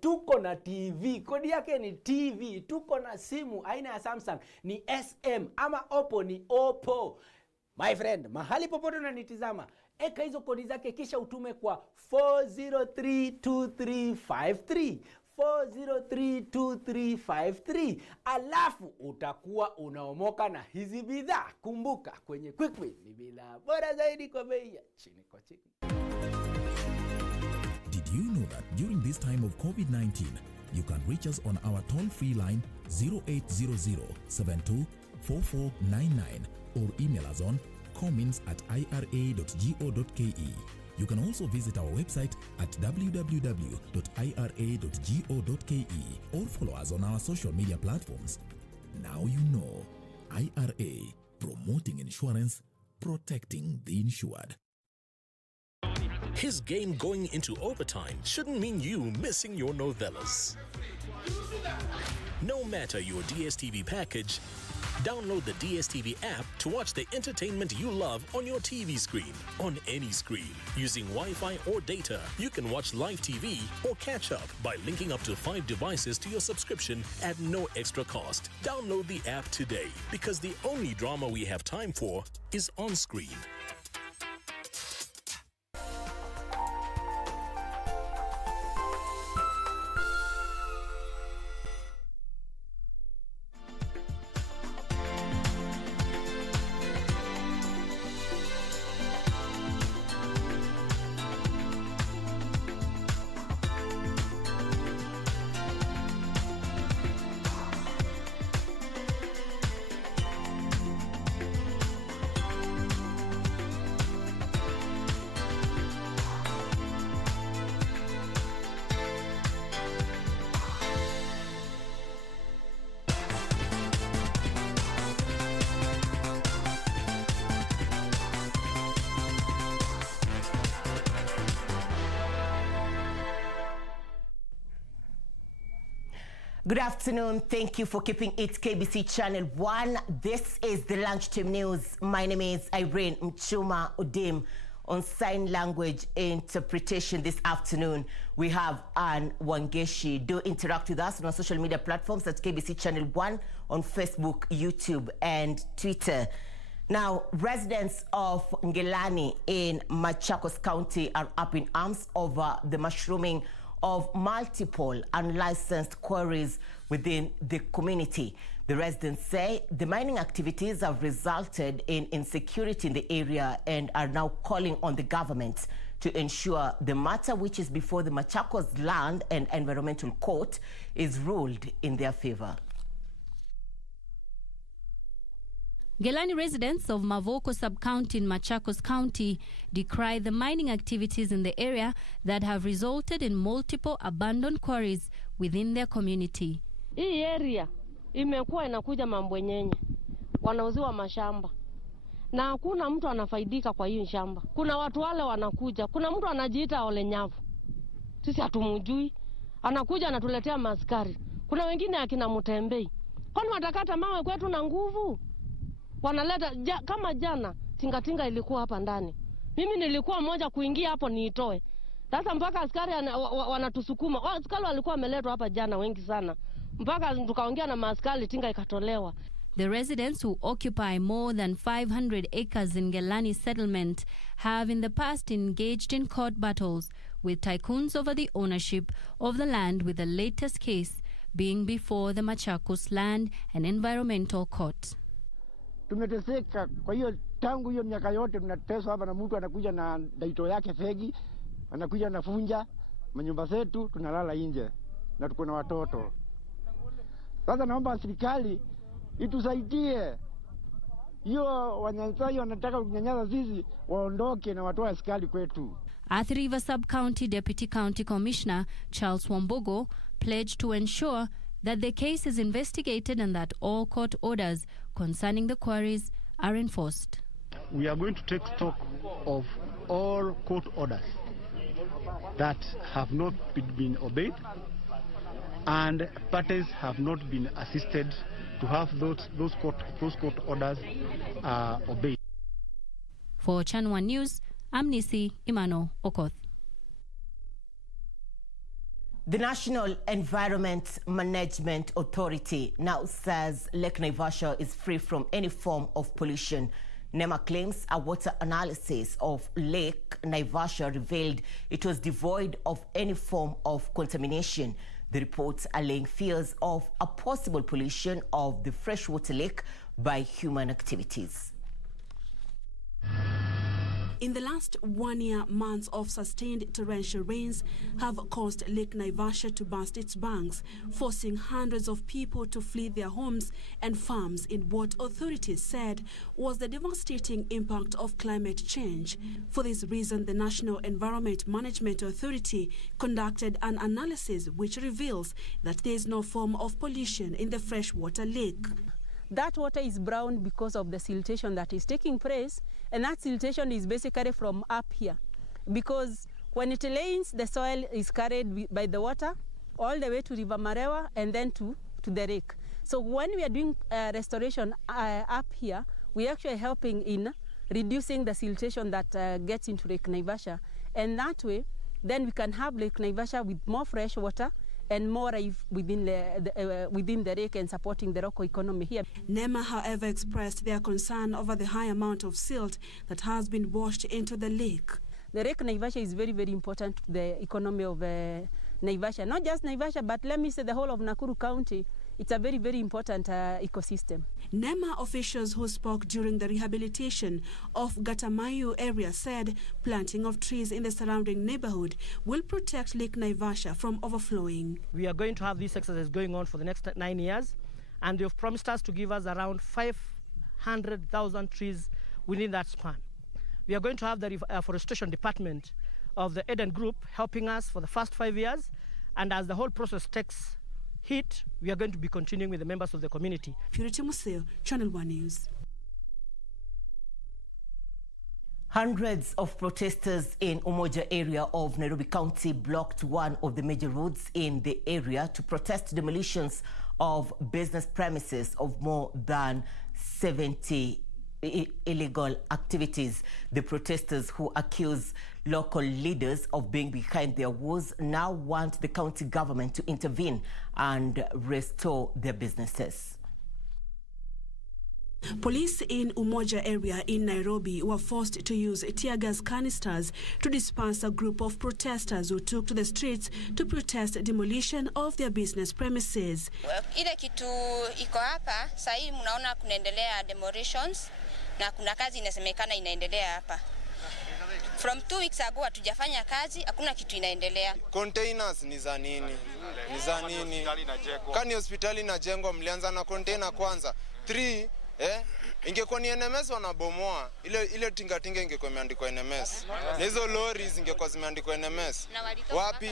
Tuko na TV, kodi yake ni TV. Tuko na simu aina ya Samsung ni SM, ama Oppo ni Oppo. My friend, mahali popote unanitizama, eka hizo kodi zake kisha utume kwa 4032353. 4032353, alafu utakuwa unaomoka na hizi bidhaa. Kumbuka, kwenye Quickpay ni bidhaa bora zaidi kwa bei ya chini kwa chini. Did you know that during this time of COVID-19, you can reach us on our toll-free line 0800-724499 or email us on comments@ira.go.ke. You can also visit our website at www.ira.go.ke or follow us on our social media platforms. Now you know. IRA, promoting insurance, protecting the insured. His game going into overtime shouldn't mean you missing your novellas. No matter your DSTV package, download the DSTV app to watch the entertainment you love on your TV screen, on any screen. Using Wi-Fi or data, you can watch live TV or catch up by linking up to 5 devices to your subscription at no extra cost. Download the app today, because the only drama we have time for is on screen. Good afternoon. Thank you for keeping it KBC Channel 1. This is the Lunchtime News. My name is Irene Muchuma Odim. On sign language interpretation this afternoon, we have Anne Wangeshi. Do interact with us on our social media platforms at KBC Channel 1 on Facebook, YouTube, and Twitter. Now, residents of Gelani in Machakos County are up in arms over the mushrooming of multiple unlicensed quarries within the community. The residents say the mining activities have resulted in insecurity in the area and are now calling on the government to ensure the matter, which is before the Machakos Land and Environmental Court, is ruled in their favor. Gelani residents of Mavoko sub-county in Machakos County decry the mining activities in the area that have resulted in multiple abandoned quarries within their community. Hii area imekuwa inakuja mambwenyenye, wanauziwa mashamba na hakuna mtu anafaidika kwa hiyo shamba. Kuna watu wale wanakuja, kuna mtu anajiita ole nyavu, sisi hatumujui, anakuja anatuletea maskari. Kuna wengine akina Mutembei, kwani watakata mawe kwetu na nguvu? Wanaleta kama jana tingatinga ilikuwa hapa ndani. Mimi nilikuwa mmoja kuingia hapo niitoe. Sasa mpaka askari wanatusukuma. Askari walikuwa wameletwa hapa jana wengi sana. Mpaka tukaongea na maaskari tinga ikatolewa. The residents who occupy more than 500 acres in Gelani settlement have in the past engaged in court battles with tycoons over the ownership of the land, with the latest case being before the Machakos Land and Environmental Court. Tumeteseka, kwa hiyo tangu hiyo miaka yote tunateswa hapa, na mtu anakuja na daito yake fegi, anakuja na funja manyumba zetu, tunalala nje na tuko na watoto. Sasa naomba serikali itusaidie. Hiyo wanyanyasaji wanataka kunyanyasa sisi, waondoke na watoe askari kwetu. Athi River Sub-County Deputy County Commissioner Charles Wambogo pledged to ensure that the case is investigated and that all court orders concerning the quarries are enforced. We are going to take stock of all court orders that have not been obeyed, and parties have not been assisted to have those court orders obeyed. For Channel 1 News, I'm Nisi Imano Okoth. The National Environment Management Authority now says Lake Naivasha is free from any form of pollution. Nema claims a water analysis of Lake Naivasha revealed it was devoid of any form of contamination. The reports are laying fears of a possible pollution of the freshwater lake by human activities. In the last 1 year, months of sustained torrential rains have caused Lake Naivasha to burst its banks, forcing hundreds of people to flee their homes and farms in what authorities said was the devastating impact of climate change. For this reason, the National Environment Management Authority conducted an analysis which reveals that there is no form of pollution in the freshwater lake. That water is brown because of the siltation that is taking place, and that siltation is basically from up here. Because when it rains, the soil is carried by the water all the way to River Marewa and then to the lake. So when we are doing restoration up here, we are actually helping in reducing the siltation that gets into Lake Naivasha. And that way, then we can have Lake Naivasha with more fresh water and more within the lake and supporting the local economy here. Nema, however, expressed their concern over the high amount of silt that has been washed into the lake. The Lake Naivasha is very, very important to the economy of Naivasha. Not just Naivasha, but let me say the whole of Nakuru County. It's a very, very important ecosystem. Nema officials who spoke during the rehabilitation of Gatamayu area said planting of trees in the surrounding neighborhood will protect Lake Naivasha from overflowing. We are going to have this exercise going on for the next 9 years, and they've promised us to give us around 500,000 trees within that span. We are going to have the Forestation Department of the Eden Group helping us for the first 5 years, and as the whole process takes hit, we are going to be continuing with the members of the community. Purity Museo, Channel 1 News. Hundreds of protesters in Umoja area of Nairobi County blocked one of the major roads in the area to protest demolitions of business premises of more than 70 illegal activities. The protesters, who accuse local leaders of being behind their woes, now want the county government to intervene and restore their businesses. Police in Umoja area in Nairobi were forced to use tear gas canisters to disperse a group of protesters who took to the streets to protest demolition of their business premises. Ile kitu iko hapa sasa mnaona kunaendelea demolitions na kuna kazi inasemekana inaendelea hapa. From 2 weeks ago hatujafanya kazi, hakuna kitu inaendelea. Containers ni za nini? Ni za nini? Kani hospitali inajengwa mlianza na container kwanza. 3 ingekuwa ni NMS wanabomoa, ile tingatinga ingekuwa imeandikwa NMS. Na hizo lori zingekuwa zimeandikwa NMS. Wapi?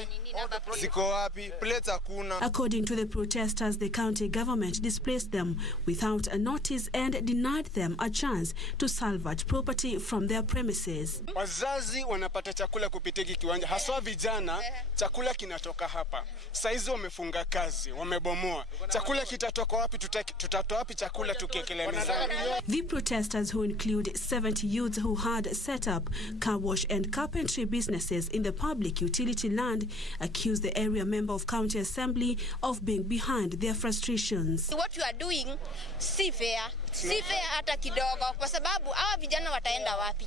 Ziko wapi? Plates hakuna. According to the protesters, the county government displaced them without a notice and denied them a chance to salvage property from their premises. Wazazi wanapata chakula kupitia kiwanja, haswa vijana, chakula kinatoka hapa. Saizi wamefunga kazi, wamebomoa. Chakula kitatoka wapi? Tutatoa wapi chakula tukiekele mezani? The protesters, who include 70 youths who had set up car wash and carpentry businesses in the public utility land, accused the area member of county assembly of being behind their frustrations. What you are doing, si fair hata kidogo, kwa sababu hawa vijana wataenda wapi?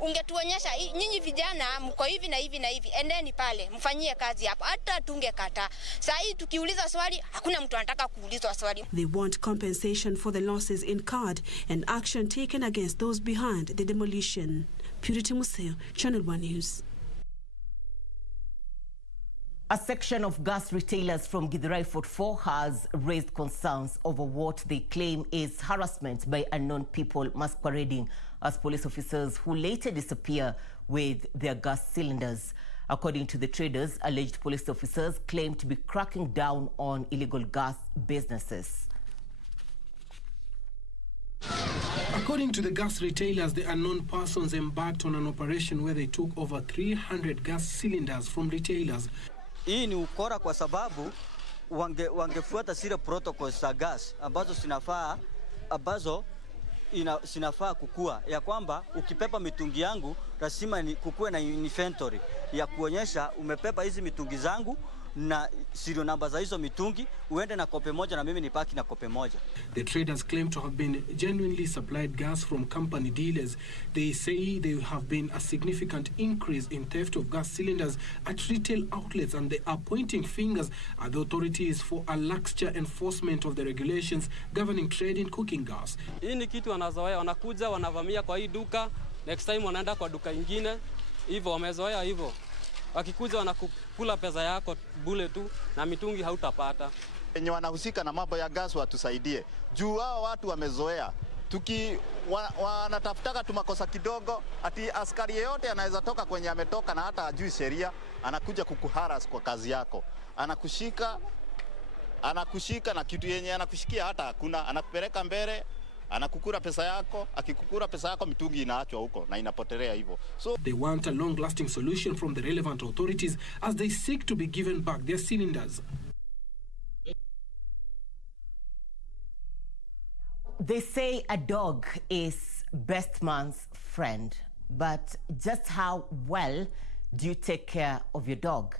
Ungetuonyesha nyinyi vijana mko hivi na hivi na hivi, endeni pale mfanyie kazi hapo, hata tungekata. Sasa hii tukiuliza swali hakuna mtu anataka kuulizwa swali. They want compensation for the losses incurred and action taken against those behind the demolition. Purity Museo, Channel 1 News. A section of gas retailers from Githurai 44 has raised concerns over what they claim is harassment by unknown people masquerading as police officers who later disappear with their gas cylinders. According to the traders, alleged police officers claim to be cracking down on illegal gas businesses. According to the gas retailers, the unknown persons embarked on an operation where they took over 300 gas cylinders from retailers. Hii ni ukora kwa sababu wangefuata zile protocols za gas ambazo sinafaa kukua ya kwamba ukipepa mitungi yangu lazima kukue na inventory ya kuonyesha umepepa hizi mitungi zangu na serial number za hizo mitungi, uende na kope moja na mimi nipaki na kope moja. The traders claim to have been genuinely supplied gas from company dealers. They say there have been a significant increase in theft of gas cylinders at retail outlets, and they are pointing fingers at the authorities for a laxer enforcement of the regulations governing trade in cooking gas. Hii ni kitu wanazoea, wanakuja wanavamia kwa hii duka, next time wanaenda kwa duka ingine, hivyo wamezoea hivyo. Wakikuja wanakula pesa yako bure tu na mitungi hautapata. Wenye wanahusika na mambo ya gas watusaidie. Juu hao watu wamezoea. Wanatafutaka tumakosa kidogo, ati askari yeyote anaweza toka kwenye ametoka na hata ajui sheria, anakuja kukuharas kwa kazi yako. Anakushika na kitu yenye anakushikia hata hakuna, anakupeleka mbele, anakukura pesa yako, akikukura pesa yako mitungi inaachwa huko na inapotelea hivyo. So they want a long-lasting solution from the relevant authorities as they seek to be given back their cylinders. They say a dog is best man's friend, but just how well do you take care of your dog?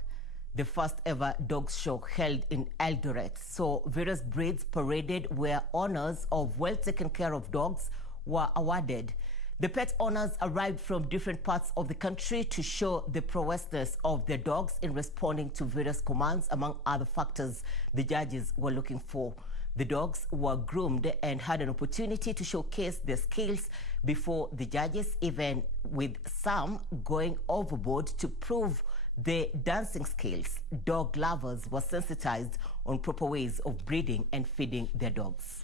The first ever dog show held in Eldoret saw various breeds paraded where honors of well taken care of dogs were awarded. The pet owners arrived from different parts of the country to show the prowessness of their dogs in responding to various commands, among other factors the judges were looking for. The dogs were groomed and had an opportunity to showcase their skills before the judges, even with some going overboard to prove their dancing skills. Dog lovers were sensitized on proper ways of breeding and feeding their dogs.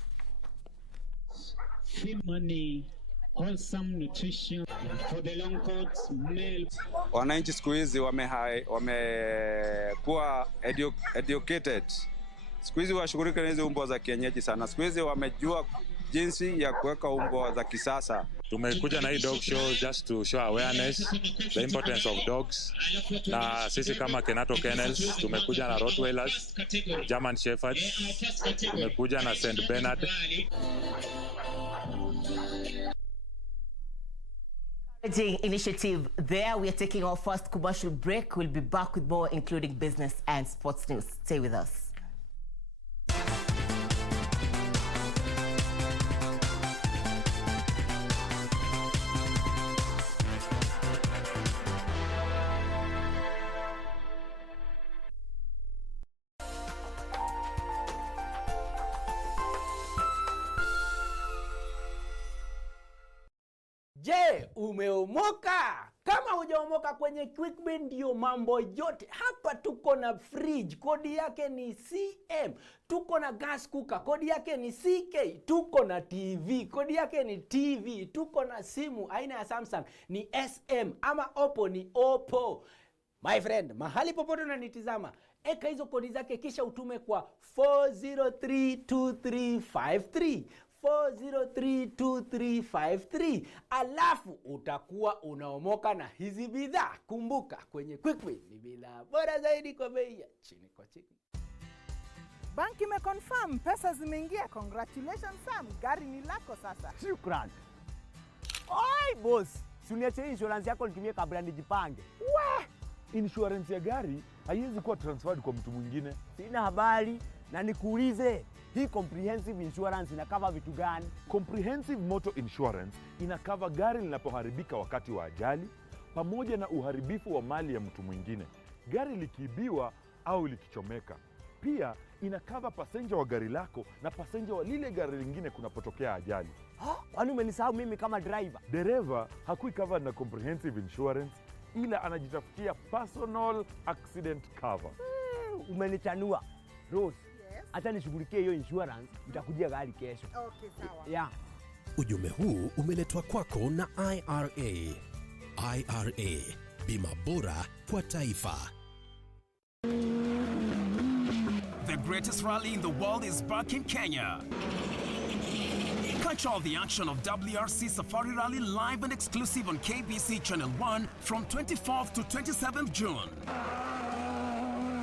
Free money, wholesome nutrition for the long coats, male. Wananchi siku hizi wamekuwa educated. Siku hizi washughulika na hizo umbo za kienyeji sana. Siku hizi wamejua jinsi ya kuweka umbo za kisasa. Tumekuja na hii dog show just to show awareness the importance of dogs. Na sisi kama Kenato Kennels tumekuja na Rottweilers, German Shepherds, tumekuja na St. Bernard. Initiative there. We are taking our first commercial break. We'll be back with more, including business and sports news. Stay with us. Je, umeomoka? Kama hujaomoka kwenye QuickBin ndio mambo yote. Hapa tuko na fridge, kodi yake ni CM. Tuko na gas cooker, kodi yake ni CK. Tuko na TV, kodi yake ni TV. Tuko na simu aina ya Samsung ni SM, ama Oppo ni Oppo. My friend, mahali popote unanitizama, eka hizo kodi zake kisha utume kwa 4032353. 4032353, alafu utakuwa unaomoka na hizi bidhaa. Kumbuka, kwenye QuickBin ni bidhaa bora zaidi kwa bei ya chini kwa chini. Banki imeconfirm pesa zimeingia. Congratulations Sam, gari ni lako sasa. Shukran. Oi boss, si uniache insurance yako nitumie kabla nijipange. Insurance ya gari haiwezi kuwa transferred kwa mtu mwingine. Sina habari, na nikuulize, hii comprehensive insurance inakava vitu gani? Comprehensive Motor Insurance inakava gari linapoharibika wakati wa ajali, pamoja na uharibifu wa mali ya mtu mwingine, gari likiibiwa au likichomeka. Pia inakava passenger wa gari lako na passenger wa lile gari lingine kunapotokea ajali. Kwani umenisahau mimi kama driver? Dereva hakui covered na comprehensive insurance, ila anajitafutia personal accident cover. Umenichanua. Rose, hata nishughulikie hiyo insurance, nitakujia gari kesho. Okay, sawa. Yeah. Ujumbe huu umeletwa kwako na IRA. IRA, bima bora kwa taifa. The greatest rally in the world is back in Kenya. Catch all the action of WRC Safari Rally live and exclusive on KBC Channel 1 from 24th to 27th June.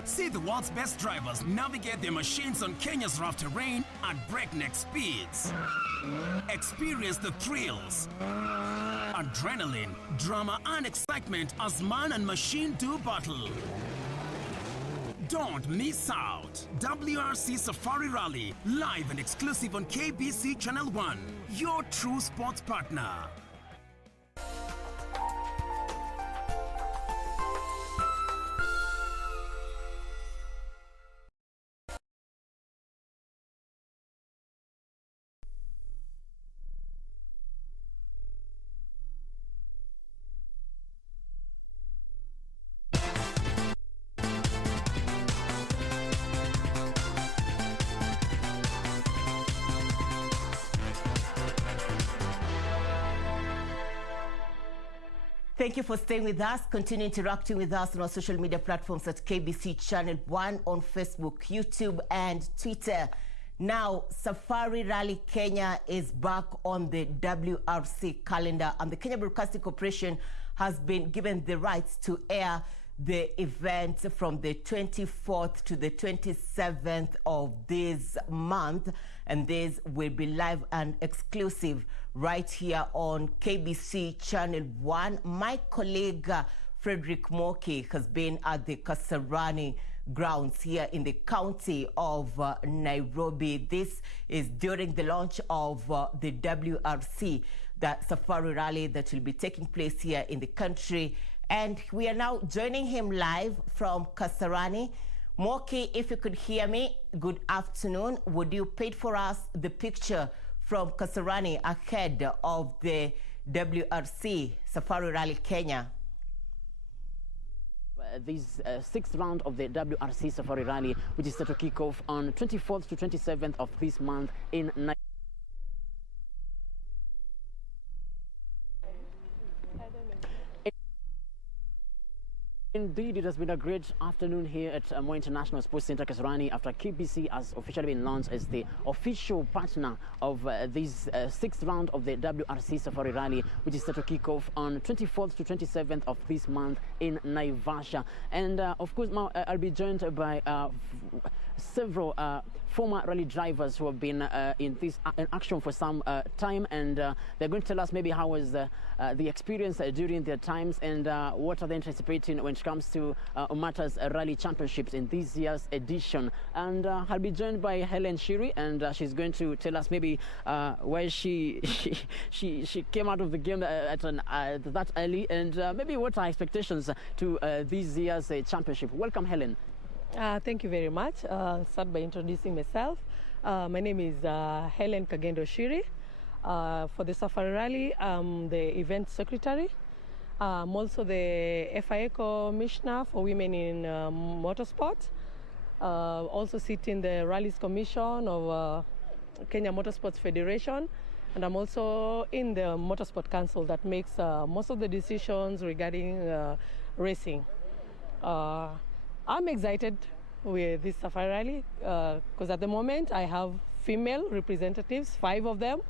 See the world's best drivers navigate their machines on Kenya's rough terrain at breakneck speeds. Experience the thrills, adrenaline, drama and excitement as man and machine do battle. Don't miss out. WRC Safari Rally, live and exclusive on KBC Channel 1, your true sports partner. Thank you for staying with us. Continue interacting with us on our social media platforms at KBC Channel 1 on Facebook, YouTube, and Twitter. Now, Safari Rally Kenya is back on the WRC calendar, and the Kenya Broadcasting Corporation has been given the rights to air the event from the 24th to the 27th of this month, and this will be live and exclusive right here on KBC Channel 1. My colleague Frederick Moki has been at the Kasarani grounds here in the county of Nairobi. This is during the launch of the WRC, the Safari Rally that will be taking place here in the country. And we are now joining him live from Kasarani. Moki, if you could hear me, good afternoon. Would you paint for us the picture from Kasarani ahead of the WRC Safari Rally Kenya? This sixth round of the WRC Safari Rally, which is set to kick off on 24th to 27th of this month in Nairobi. Indeed, it has been a great afternoon here at Moi International Sports Center Kasarani after KBC has officially been launched as the official partner of this sixth round of the WRC Safari Rally, which is set to kick off on 24th to 27th of this month in Naivasha. And of course, now I'll be joined by several former rally drivers who have been in action for some time, and they're going to tell us maybe how was the experience during their times, and what are they anticipating when it comes to matters rally championships in this year's edition. And I'll be joined by Helen Shiri, and she's going to tell us maybe why she came out of the game at that early, and maybe what are expectations to this year's championship. Welcome, Helen. Thank you very much. I'll start by introducing myself. My name is Helen Kagendo Shiri. For the Safari Rally, I'm the event secretary. I'm also the FIA commissioner for women in motorsport. Also sit in the Rallies Commission of Kenya Motorsports Federation. And I'm also in the Motorsport Council that makes most of the decisions regarding racing. I'm excited with this Safari Rally because at the moment I have female representatives, 5 of them,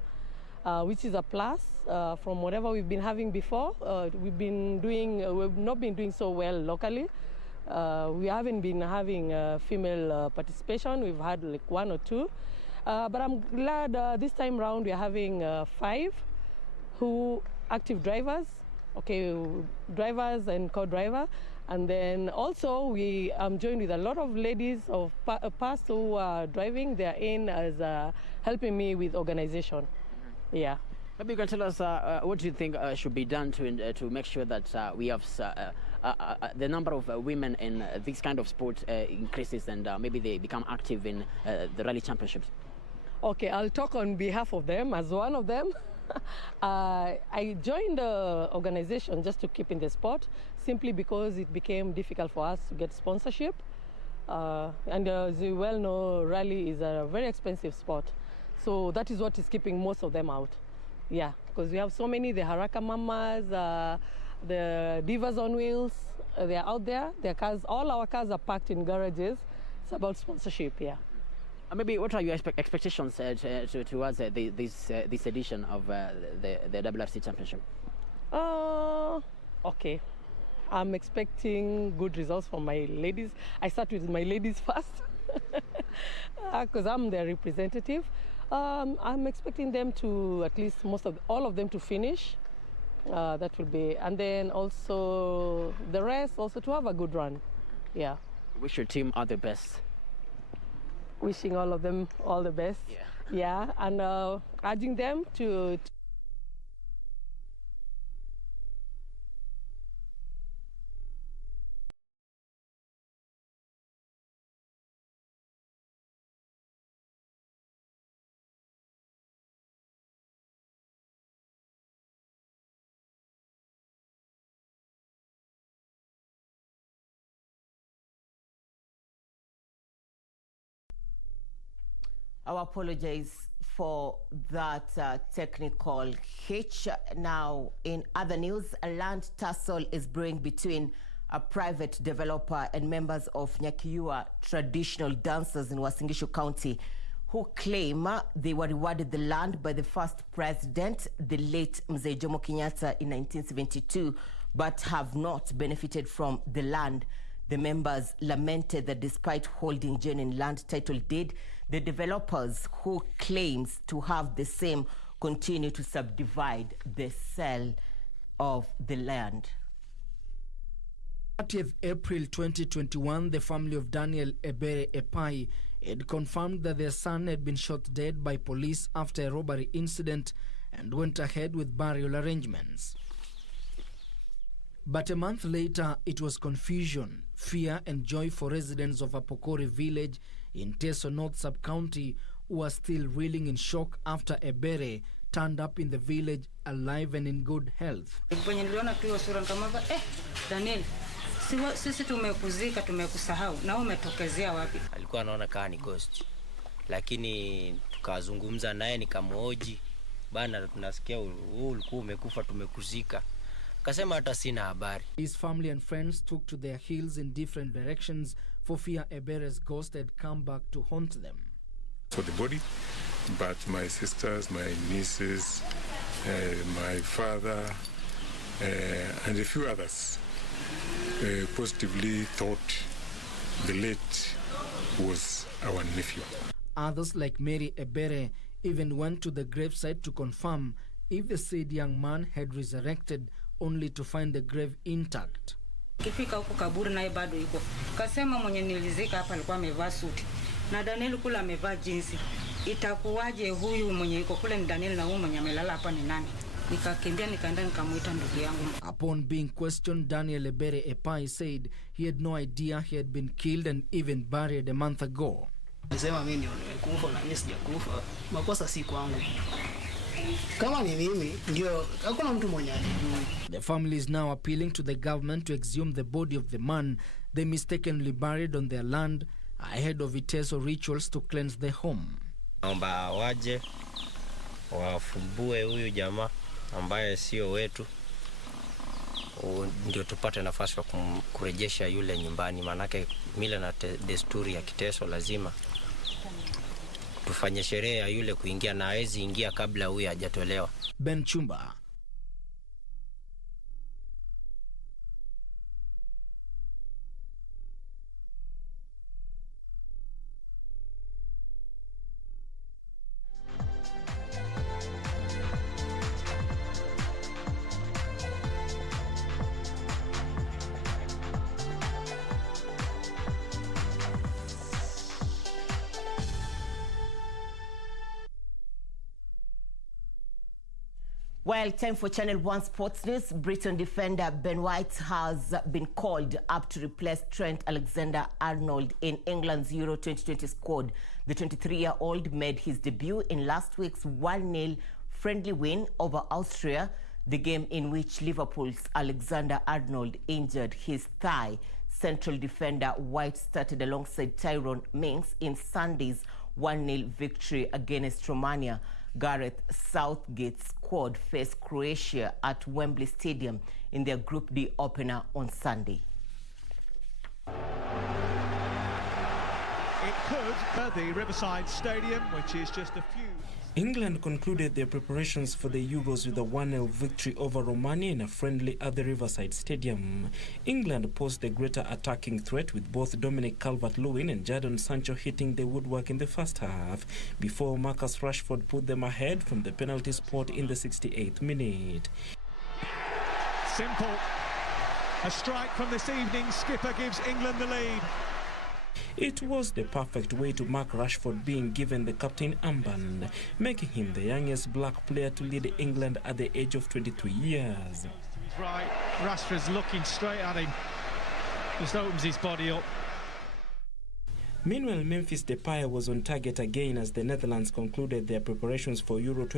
which is a plus from whatever we've been having before. We've not been doing so well locally. We haven't been having female participation. We've had like 1 or 2. But I'm glad this time round we're having 5 active drivers, drivers and co-driver. And then also I'm joined with a lot of ladies of past who are driving. They're in as helping me with organization. Yeah. Maybe you can tell us what do you think should be done to make sure that we have the number of women in this kind of sport increases, and maybe they become active in the rally championships. Okay, I'll talk on behalf of them as one of them. I joined the organization just to keep in the sport, simply because it became difficult for us to get sponsorship. And as you well know, rally is a very expensive sport. So that is what is keeping most of them out. Yeah, because we have so many, the Haraka Mamas, the Divas on Wheels, they're out there. Their cars, all our cars are parked in garages. It's about sponsorship, yeah. Maybe what are your expectations towards this edition of the WRC Championship? Okay. I'm expecting good results from my ladies. I start with my ladies first because I'm their representative. I'm expecting them to, at least all of them to finish. That will be, and then also the rest also to have a good run. Yeah. Wish your team all the best. Wishing all of them all the best. Yeah, and urging them to I apologize for that technical hitch. Now, in other news, a land tussle is brewing between a private developer and members of Nyakiua traditional dancers in Uasin Gishu County, who claim they were rewarded the land by the first president, the late Mzee Jomo Kenyatta, in 1972, but have not benefited from the land. The members lamented that despite holding genuine land title deed, the developers, who claims to have the same, continue to subdivide the sale of the land. 30th April 2021, the family of Daniel Ebere Epai had confirmed that their son had been shot dead by police after a robbery incident and went ahead with burial arrangements. But a month later, it was confusion, fear and joy for residents of Apokore village in Teso North Sub-County, who are still reeling in shock after Ebere turned up in the village alive and in good health. Daniel, sisi tumekuzika, tumekusahau, na umetokezea wapi? Alikuwa anaona kama ni ghost, lakini tukazungumza naye nikamhoji, bana tunasikia ulikuwa umekufa, tumekuzika. Akasema hata sina habari. His family and friends took to their heels in different directions for fear Ebere's ghost had come back to haunt them. For the body, but my sisters, my nieces, my father, and a few others positively thought the late was our nephew. Others, like Mary Ebere, even went to the gravesite to confirm if the said young man had resurrected, only to find the grave intact. Kifika huko kaburi naye bado yuko. Kasema mwenye nilizika hapa alikuwa amevaa suti. Na Daniel kula amevaa jinsi. Itakuwaje huyu mwenye yuko kule ni Daniel na huyu mwenye amelala hapa ni nani? Nikakimbia nikaenda nikamuita ndugu yangu. Upon being questioned, Daniel Ebere Epai said he had no idea he had been killed and even buried a month ago. Nisema mimi ndio nimekufa na mimi sijakufa. Makosa si kwangu. Kama ni mimi ndio hakuna mtu mwenye alijui. The family is now appealing to the government to exhume the body of the man they mistakenly buried on their land ahead of Iteso rituals to cleanse the home. Naomba waje wafumbue huyu jamaa ambaye sio wetu, ndio tupate nafasi ya kurejesha yule nyumbani, manake mila na desturi ya Kiteso lazima tufanye sherehe ya yule kuingia, na hawezi ingia kabla huyu hajatolewa. Ben Chumba. Well, time for Channel 1 Sports News. Britain defender Ben White has been called up to replace Trent Alexander-Arnold in England's Euro 2020 squad. The 23-year-old made his debut in last week's 1-0 friendly win over Austria, the game in which Liverpool's Alexander-Arnold injured his thigh. Central defender White started alongside Tyrone Mings in Sunday's 1-0 victory against Romania. Gareth Southgate's squad faced Croatia at Wembley Stadium in their Group D opener on Sunday. It could at the Riverside Stadium, which is just a few. England concluded their preparations for the Euros with a 1-0 victory over Romania in a friendly at the Riverside Stadium. England posed a greater attacking threat with both Dominic Calvert-Lewin and Jadon Sancho hitting the woodwork in the first half before Marcus Rashford put them ahead from the penalty spot in the 68th minute. Simple. A strike from this evening. Skipper gives England the lead. It was the perfect way to mark Rashford being given the captain armband, making him the youngest black player to lead England at the age of 23 years. Right, Rashford's looking straight at him. Just opens his body up. Meanwhile, Memphis Depay was on target again as the Netherlands concluded their preparations for Euro